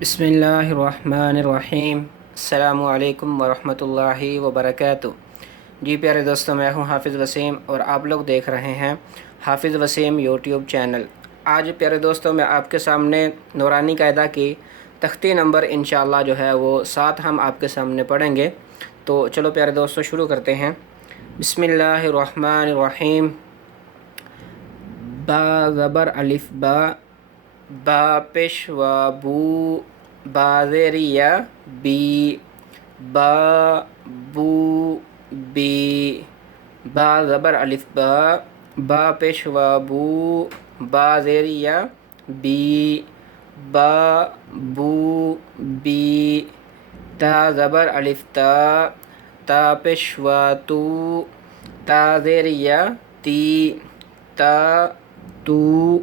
بسم اللہ الرحمن الرحیم۔ السلام علیکم ورحمۃ اللہ وبرکاتہ۔ جی پیارے دوستوں، میں ہوں حافظ وسیم اور آپ لوگ دیکھ رہے ہیں حافظ وسیم یوٹیوب چینل۔ آج پیارے دوستوں میں آپ کے سامنے نورانی قاعدہ کی تختی نمبر انشاءاللہ جو ہے وہ 7 ہم آپ کے سامنے پڑھیں گے۔ تو چلو پیارے دوستوں شروع کرتے ہیں۔ بسم اللہ الرحمن الرحیم۔ با زبر الف با، با پیش و بو، با زیر یا بی، با بو بی، با زبر الف با، با پیش و بو، با زیر یا بی، با بو بی، تا زبر الف تا، تا پیش و تو، تا زیر یا تی، تا تو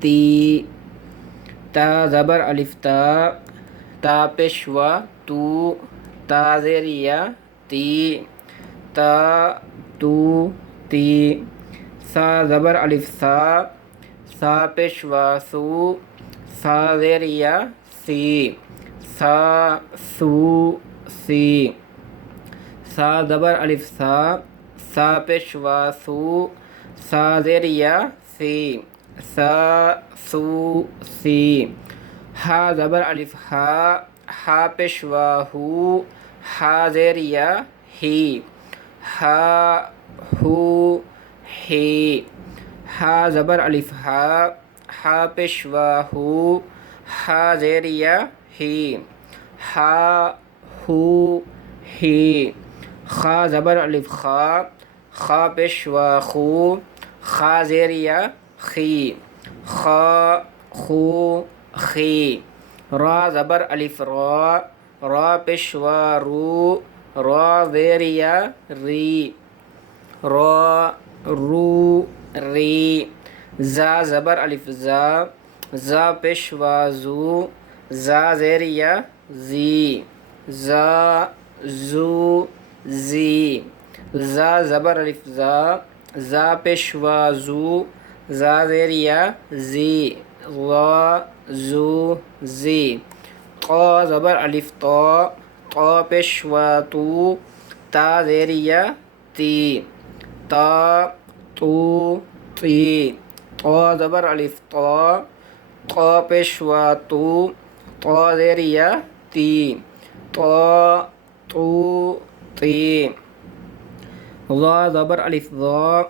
تی، تا زبر الف تا، تا پیش و تو، تا زیر یا تی، تا تو تی، سا زبر الف سا، سا پیش و سو، سا زیر یا سی، سا سو سی، سا زبر الف سا، سا پیش و سو، سا زیر یا سی، سا سو سی، ہا زبر الف ہا، ہا پیش و ہو، ہا زیر یا ہی، ہا ہو ہی، ہا زبر الف ہا، ہا پیش و ہو، ہا زیر یا ہی، ہا ہو ہی، خا زبر الف خا، خا پیش و خو، خا زیر یا خی، خا خو خی، را زبر الف را، را پیش و رو، را زیر یا ری، را رو ری، زا زبر الف زا، زا پیش و زو، زا زیر یا زی، زا زو زی، زا زبر الف زا، زا پیش و زو، زا زیر یا زی، ضا زو زی، طا زبر الف طا، طا پیش و تو، تا زیر یا تی، تا تو تی، طا زبر الف طا، طا پیش و تو، طا زیر یا تی، طا تو تی، ظا زبر الف ظا،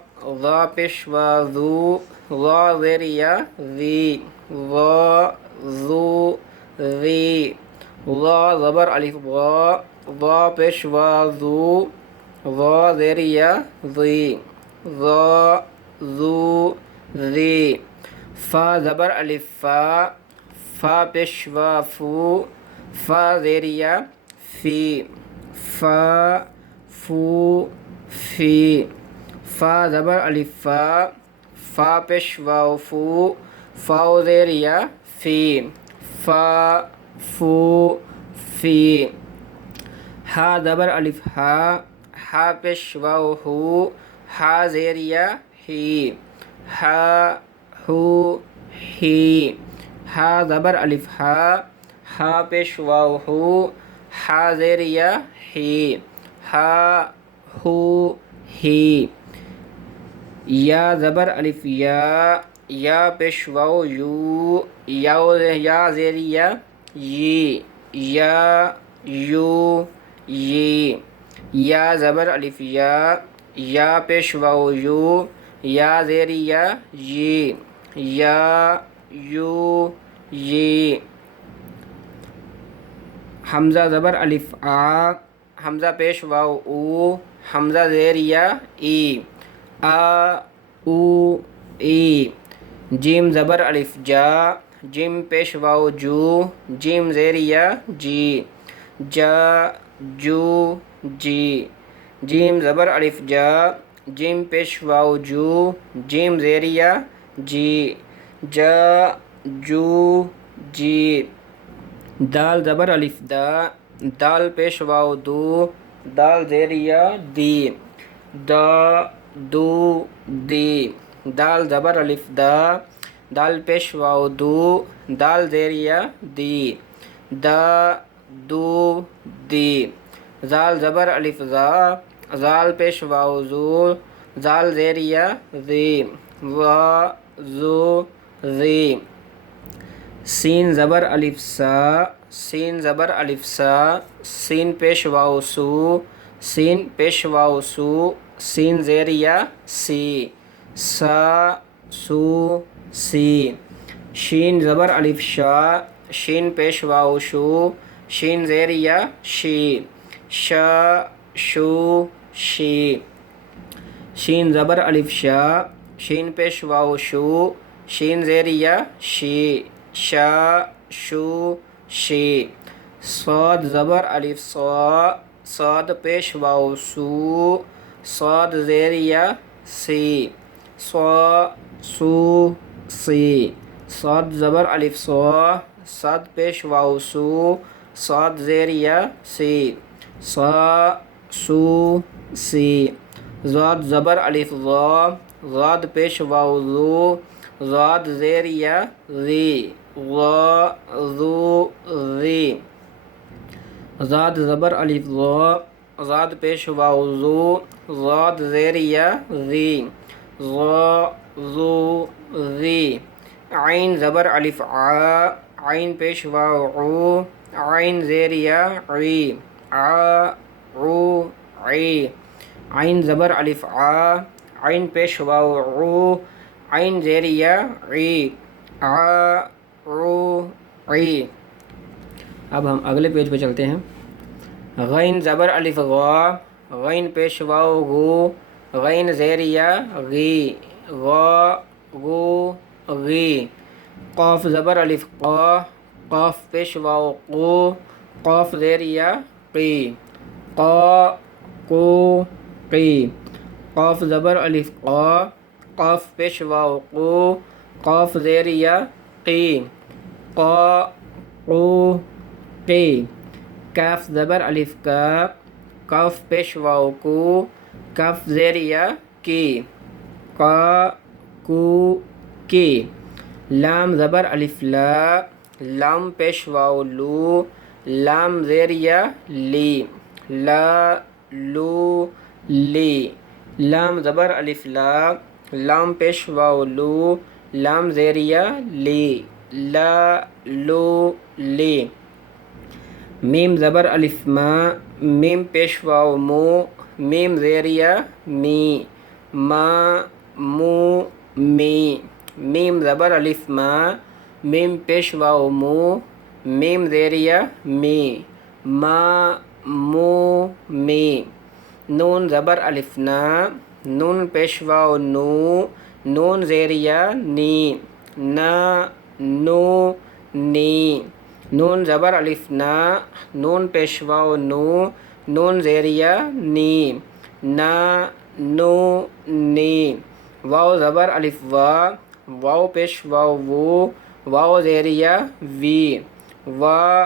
ظا پیش و ذو، ظا زیر یا ذی، ظا ذو ذی، ظا زبر الف ظا، ظا پیش و ذو، ظا زیر یا ذی، ظا ذو ذی، فا زبر الف فا، فا پیش و فو، فا زیر یا فی، فا فو فی، فا زبر الف فا، فا پیش و فو، فا زیر یا فی، فا فو فی، ہا زبر الف ہا، ہا پیش و ہو، ہا زیر یا ہی، ہا ہو ہی، ہا زبر الف ہا، ہا پیش و ہو، ہا زیر یا ہی، ہا ہو ہی، یا زبر الف یا، یا پیش و یو، یا زیر یا یی، یا یو یی، یا زبر الف یا، یا پیش و یو، یا زیر یا یی، یا یو یی، حمزہ زبر الف آ، حمزہ پیش و او، حمزہ زیر یا ای، آ او ای، جیم زبر الف جا، جیم پیش و جو، جیم زیر یا جی، جا جو جی، جیم زبر الف جا، جیم پیش و جو، جیم زیر یا جی، جا جو جی، دال زبر الف دا، دال پیش و دو، دال زیر یا دی، دا دو دی، دال زبر الف دا، دال پیش و دو، دال زیر یا دی، دا دو دی زال زبر الف زا زال پیش واو زو زال زیر یا زی وا زو زی سین زبر الف سا سین زبر الف سا سین پیش واو سو سین پیش واو سو سین زیر یا سی سا سو سی شین زبر الف شا شین پیش واو شو شین زیر یا شی شا شو شی شین زبر الف شا شین پیش واو شو شین زیر یا شی شا شو شی صاد زبر الف صا صاد پیش واو سو صاد زیر یا سی صا سو سی صاد زبر الف صا صاد پیش واو سو صاد زیر یا سی صا سو سی زاد زبر الف ضا زاد پیش واو ذو زاد زیر یا ذی ضا ذو ذی زاد زبر الف ضا زاد پیش واو ذو زاد زیر یا ذی ضا ذو ذی عین زبر الف عا عین پیش واو عو عین زیر یا عی عا عو عی عین زبر الف عا عین پیش واو عو عین زیر یا عی عا عو عی اب ہم اگلے پیج پہ چلتے ہیں غین زبر الف غا غین پیش واو غو غین زیر یا غی غا غو غی قاف زبر الف قا قاف پیش واو قو قاف زیر یا قی قا قو قی قاف زبر الف قا قاف پیش واو قو قاف زیر یا قی قا قو قی کاف زبر الف کا کاف پیش واو کو کاف زیر یا کی قا کو کی لام زبر الف لا لام پیش واو لو لام زیر یا لی لا لو لی لام زبر الف لا لام پیش واو لو لام زیر یا لی لا لو لی میم زبر الف ما میم پیش واو مو میم زیر یا می ما مو می میم زبر الف ما میم پیش واو مو میم زیر یا می ما مو می نون زبر الف نا نون پیش واو نو نون زیر یا نی نا نو نی نون زبر الف نا نون پیش واو نو نون زیر یا نی نا نو نی واو زبر الف وا واو پیش واو وو واو زیر یا وی وا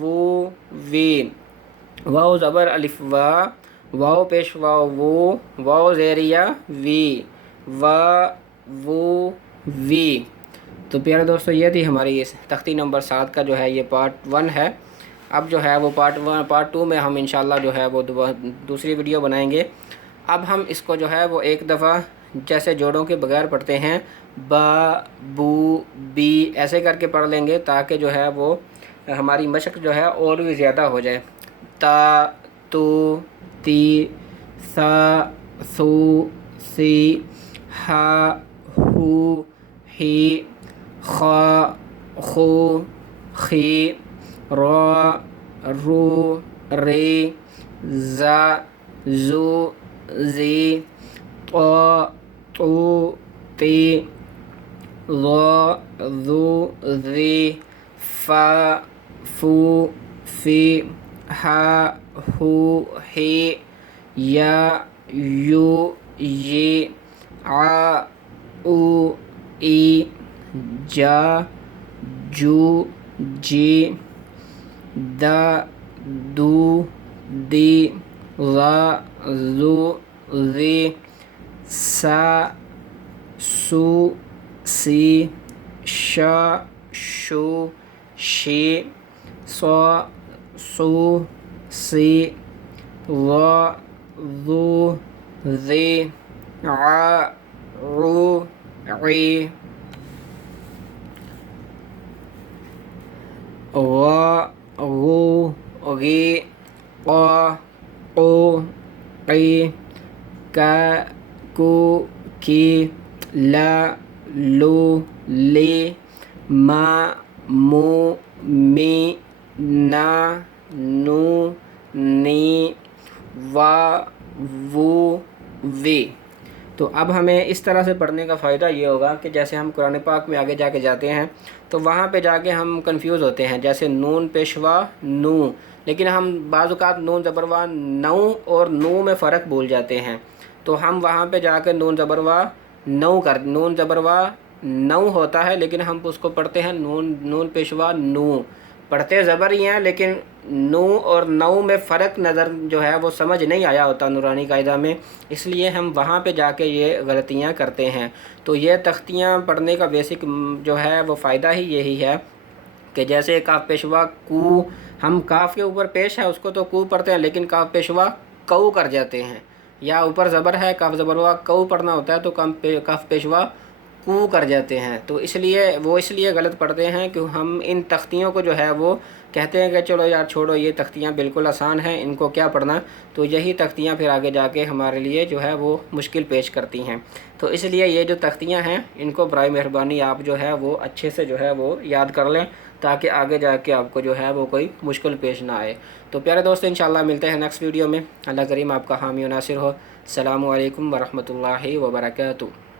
وو وی واو زبر الف وا واو پیش واو وو واو زیر یا وی وا وو وی تو پیارے دوستو یہ تھی ہماری اس تختی نمبر 7 کا جو ہے یہ پارٹ 1 ہے. اب جو ہے وہ پارٹ 2 میں ہم انشاءاللہ جو ہے وہ دوسری ویڈیو بنائیں گے. اب ہم اس کو جو ہے وہ ایک دفعہ جیسے جوڑوں کے بغیر پڑھتے ہیں با بو بی ایسے کر کے پڑھ لیں گے تاکہ جو ہے وہ ہماری مشق جو ہے اور بھی زیادہ ہو جائے. تا تو تی سا سو سی ہا ہو ہی خا خو خی را رو ری زا زو زی طا طو تی ظا ذو ذی فا فو فی ہا ہو ہی یا یو ی ع او ای جا جو جی دا دو دی ظا ذو ذی سا سو سی شا شو شی صا صو سی ظا ذو ذی عا عو عی غا غو غی قا قو قی کا کو کی لا لو لی ما مو می نا نو نی وا وو وی۔ تو اب ہمیں اس طرح سے پڑھنے کا فائدہ یہ ہوگا کہ جیسے ہم قرآن پاک میں آگے جا کے جاتے ہیں تو وہاں پہ جا کے ہم کنفیوز ہوتے ہیں، جیسے نون پیشوا نو، لیکن ہم بعض اوقات نون زبروا نو اور نو میں فرق بھول جاتے ہیں، تو ہم وہاں پہ جا کے نون زبروا نون زبروا نو ہوتا ہے، لیکن ہم اس کو پڑھتے ہیں نون پیشوا نو، پڑھتے زبر ہی ہیں لیکن نو اور نو میں فرق نظر جو ہے وہ سمجھ نہیں آیا ہوتا نورانی قاعدہ میں، اس لیے ہم وہاں پہ جا کے یہ غلطیاں کرتے ہیں۔ تو یہ تختیاں پڑھنے کا بیسک جو ہے وہ فائدہ ہی یہی ہے کہ جیسے کاف پیشوا کو، ہم کاف کے اوپر پیش ہے اس کو تو کو پڑھتے ہیں، لیکن کاف پیشوا کو کر جاتے ہیں، یا اوپر زبر ہے کاف زبروا کو پڑھنا ہوتا ہے تو کاف پیشوا کو کر جاتے ہیں، تو اس لیے غلط پڑھتے ہیں کہ ہم ان تختیوں کو جو ہے وہ کہتے ہیں کہ چلو یار چھوڑو، یہ تختیاں بالکل آسان ہیں، ان کو کیا پڑھنا، تو یہی تختیاں پھر آگے جا کے ہمارے لیے جو ہے وہ مشکل پیش کرتی ہیں۔ تو اس لیے یہ جو تختیاں ہیں ان کو برائے مہربانی آپ جو ہے وہ اچھے سے جو ہے وہ یاد کر لیں، تاکہ آگے جا کے آپ کو جو ہے وہ کوئی مشکل پیش نہ آئے۔ تو پیارے دوست انشاءاللہ ملتے ہیں نیکسٹ ویڈیو میں، اللہ کریم آپ کا حامی و ناصر ہو۔ السلام علیکم ورحمۃ اللہ وبرکاتہ۔